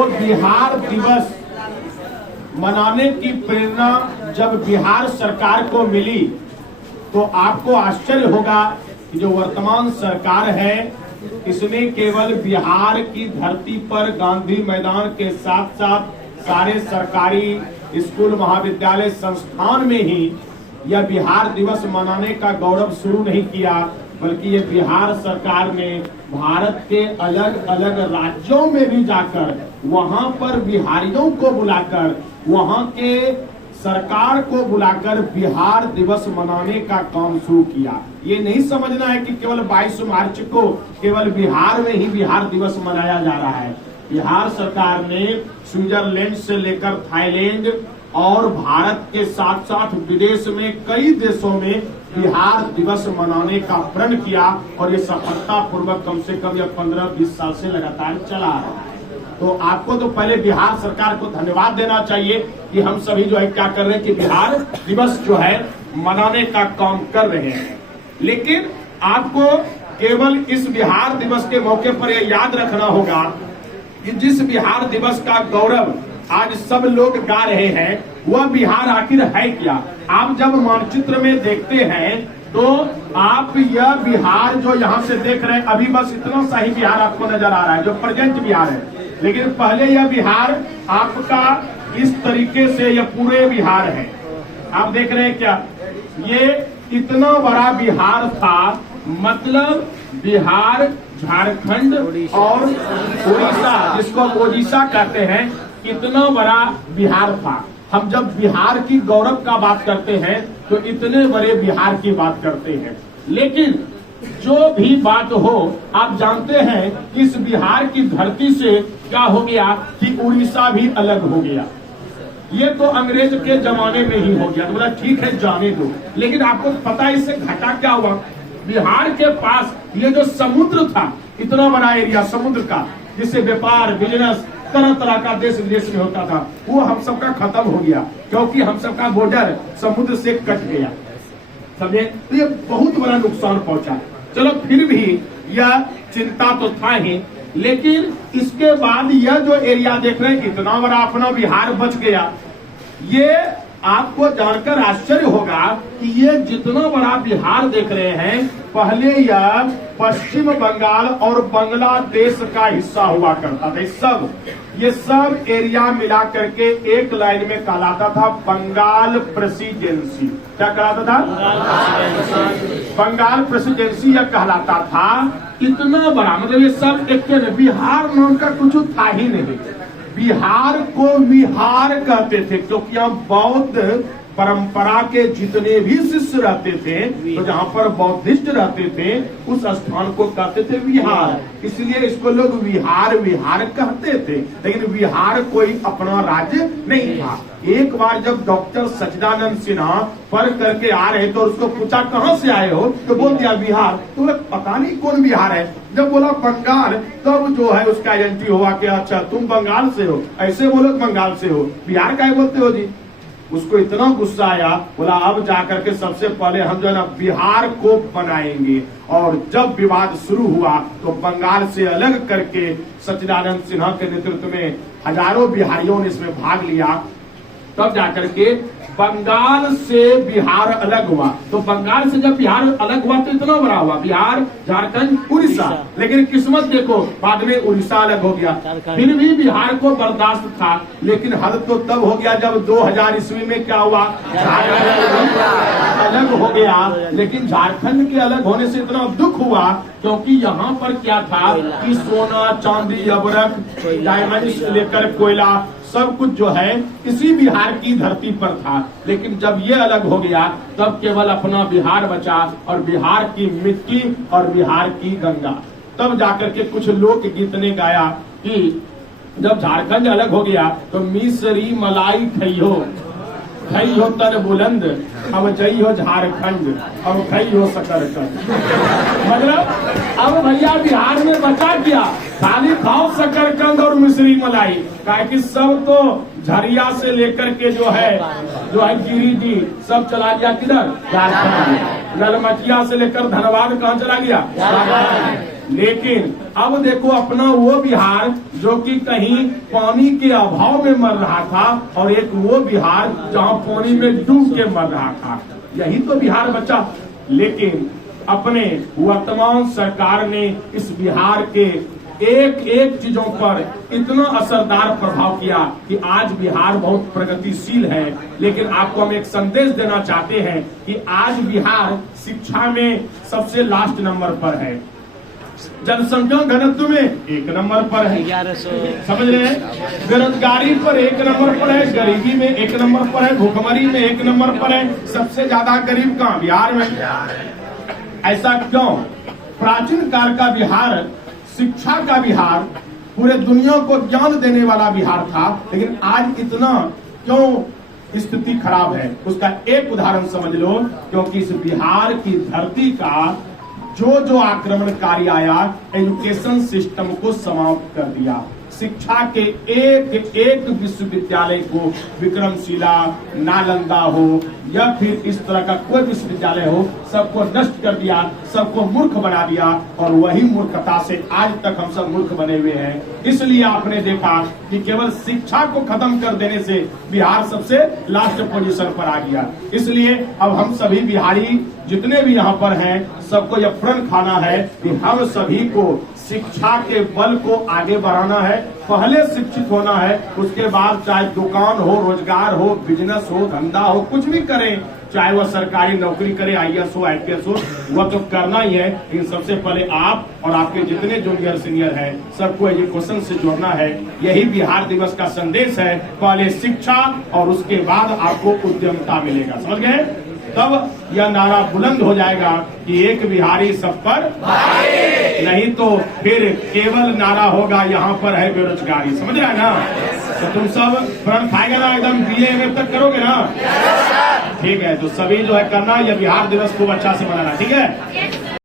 तो बिहार दिवस मनाने की प्रेरणा जब बिहार सरकार को मिली तो आपको आश्चर्य होगा कि जो वर्तमान सरकार है इसने केवल बिहार की धरती पर गांधी मैदान के साथ साथ सारे सरकारी स्कूल महाविद्यालय संस्थान में ही यह बिहार दिवस मनाने का गौरव शुरू नहीं किया, बल्कि ये बिहार सरकार ने भारत के अलग अलग राज्यों में भी जाकर वहां पर बिहारियों को बुलाकर, वहां के सरकार को बुलाकर बिहार दिवस मनाने का काम शुरू किया। ये नहीं समझना है कि केवल 22 मार्च को केवल बिहार में ही बिहार दिवस मनाया जा रहा है। बिहार सरकार ने स्विट्जरलैंड से लेकर थाईलैंड और भारत के साथ साथ विदेश में कई देशों में बिहार दिवस मनाने का प्रण किया और ये सफलतापूर्वक कम से कम यह 15-20 साल से लगातार चला आ रहा है। तो आपको तो पहले बिहार सरकार को धन्यवाद देना चाहिए कि हम सभी जो है क्या कर रहे हैं कि बिहार दिवस जो है मनाने का काम कर रहे हैं। लेकिन आपको केवल इस बिहार दिवस के मौके पर यह याद रखना होगा कि जिस बिहार दिवस का गौरव आज सब लोग गा रहे हैं वह बिहार आखिर है क्या। आप जब मानचित्र में देखते हैं तो आप यह बिहार जो यहाँ से देख रहे हैं अभी बस इतना सा ही बिहार आपको नजर आ रहा है जो प्रेजेंट बिहार है, लेकिन पहले यह बिहार आपका इस तरीके से यह पूरे बिहार है। आप देख रहे हैं क्या, ये इतना बड़ा बिहार था, मतलब बिहार, झारखंड और उड़ीसा, जिसको ओडिशा कहते हैं, इतना बड़ा बिहार था। हम जब बिहार की गौरव का बात करते हैं तो इतने बड़े बिहार की बात करते हैं। लेकिन जो भी बात हो, आप जानते हैं कि इस बिहार की धरती से क्या हो गया कि उड़ीसा भी अलग हो गया। ये तो अंग्रेज के जमाने में ही हो गया, तो बोला ठीक है जाने दो। लेकिन आपको पता है इससे घटा क्या हुआ, बिहार के पास ये जो समुद्र था, इतना बड़ा एरिया समुद्र का, जिससे व्यापार बिजनेस तरह तरह का देश विदेश में होता था, वो हम सबका खत्म हो गया क्योंकि हम सबका बॉर्डर समुद्र से कट गया। समझे, तो ये बहुत बड़ा नुकसान पहुंचा। चलो फिर भी यह चिंता तो था ही, लेकिन इसके बाद यह जो एरिया देख रहे हैं इतना बड़ा अपना बिहार बच गया। ये आपको जानकर आश्चर्य होगा कि ये जितना बड़ा बिहार देख रहे हैं, पहले यह पश्चिम बंगाल और बांग्लादेश का हिस्सा हुआ करता था। ये सब एरिया मिला करके एक लाइन में कहलाता था बंगाल प्रेसिडेंसी। क्या कहलाता था? बंगाल प्रेसिडेंसी यह कहलाता था। इतना बड़ा, मतलब ये सब एक, बिहार नाम का कुछ था ही नहीं। बिहार को विहार कहते थे क्योंकि यहाँ बौद्ध परंपरा के जितने भी शिष्य रहते थे, तो जहाँ पर बौद्धिस्ट रहते थे उस स्थान को कहते थे विहार, इसलिए इसको लोग विहार विहार कहते थे। लेकिन बिहार कोई अपना राज्य नहीं था। एक बार जब डॉक्टर सच्चिदानंद सिन्हा पढ़ करके आ रहे तो उसको पूछा कहाँ से आए हो, तो बोल दिया बिहार। तो पता नहीं कौन बिहार है। जब बोला बंगाल, तब जो है उसका आइडेंटिटी हुआ कि अच्छा तुम बंगाल से हो, ऐसे बोलो बंगाल से हो, बिहार का बोलते हो जी। उसको इतना गुस्सा आया, बोला अब जाकर के सबसे पहले हम जो है ना बिहार को बनाएंगे। और जब विवाद शुरू हुआ तो बंगाल से अलग करके सच्चिदानंद सिन्हा के नेतृत्व में हजारों बिहारियों ने इसमें भाग लिया। तब जाकर के बंगाल से बिहार अलग हुआ। तो बंगाल से जब बिहार अलग हुआ तो इतना बड़ा हुआ, बिहार, झारखंड, उड़ीसा। लेकिन किस्मत देखो, बाद में उड़ीसा अलग हो गया। फिर भी बिहार को बर्दाश्त था, लेकिन हद तो तब हो गया जब 2000 ईस्वी में क्या हुआ, झारखंड अलग हो गया। लेकिन झारखंड के अलग होने से इतना दुख हुआ क्योंकि यहाँ पर क्या था कि सोना, चांदी, अबरक, डायमंड से लेकर कोयला सब कुछ जो है इसी बिहार की धरती पर था। लेकिन जब ये अलग हो गया तब केवल अपना बिहार बचा और बिहार की मिट्टी और बिहार की गंगा। तब जाकर के कुछ लोक गीत ने गाया कि जब झारखंड अलग हो गया तो मिसरी मलाई खइयो, खइयो तर बुलंद, अब जइयो झारखंड, अब खइयो शकरकंद। मतलब अब भैया बिहार में बचा क्या, खाली खाओ शकरकंद और मिश्री मलाई। कि सब तो झरिया से लेकर के जो है गिरिडीह सब चला गया किधर, झारखंड। नलमटिया से लेकर धनबाद कहाँ चला गया, लेकिन अब देखो अपना वो बिहार जो कि कहीं पानी के अभाव में मर रहा था और एक वो बिहार जहां पानी में डूब के मर रहा था, यही तो बिहार बचा। लेकिन अपने वर्तमान सरकार ने इस बिहार के एक एक चीजों पर इतना असरदार प्रभाव किया कि आज बिहार बहुत प्रगतिशील है। लेकिन आपको हम एक संदेश देना चाहते हैं कि आज बिहार शिक्षा में सबसे लास्ट नंबर पर है, जनसंख्या घनत्व में 1 नंबर पर है, समझ रहे हैं, बेरोजगारी पर 1 नंबर पर है, गरीबी में 1 नंबर पर है, भूखमरी में 1 नंबर पर है। सबसे ज्यादा गरीब कहाँ? बिहार में। ऐसा क्यों? प्राचीन काल का बिहार, शिक्षा का बिहार, पूरे दुनिया को ज्ञान देने वाला बिहार था, लेकिन आज इतना क्यों स्थिति खराब है? उसका एक उदाहरण समझ लो, क्योंकि इस बिहार की धरती का जो आक्रमणकारी आया, एजुकेशन सिस्टम को समाप्त कर दिया। शिक्षा के एक एक विश्वविद्यालय को, विक्रमशिला, नालंदा हो या फिर इस तरह का कोई विश्वविद्यालय हो, सबको नष्ट कर दिया, सबको मूर्ख बना दिया। और वही मूर्खता से आज तक हम सब मूर्ख बने हुए हैं। इसलिए आपने देखा कि केवल शिक्षा को खत्म कर देने से बिहार सबसे लास्ट पोजीशन पर आ गया। इसलिए अब हम सभी बिहारी जितने भी यहाँ पर हैं, सबको यह प्रण खाना है कि हम सभी को शिक्षा के बल को आगे बढ़ाना है। पहले शिक्षित होना है, उसके बाद चाहे दुकान हो, रोजगार हो, बिजनेस हो, धंधा हो, कुछ भी करें, चाहे वह सरकारी नौकरी करे, IAS हो, IPS हो, वह तो करना ही है। लेकिन सबसे पहले आप और आपके जितने जूनियर सीनियर हैं, सबको एजुकेशन से जोड़ना है। यही बिहार दिवस का संदेश है। पहले शिक्षा और उसके बाद आपको उद्यमता मिलेगा, समझ गए? तब यह नारा बुलंद हो जाएगा कि एक बिहारी सब पर भारी। नहीं तो फिर केवल नारा होगा यहाँ पर है बेरोजगारी, समझ रहे हैं ना? तो तुम सब प्रण खाएगा ना, एकदम BA MA तक करोगे ना? ठीक है, तो सभी जो है करना, यह बिहार दिवस खूब अच्छा से मनाना, ठीक है?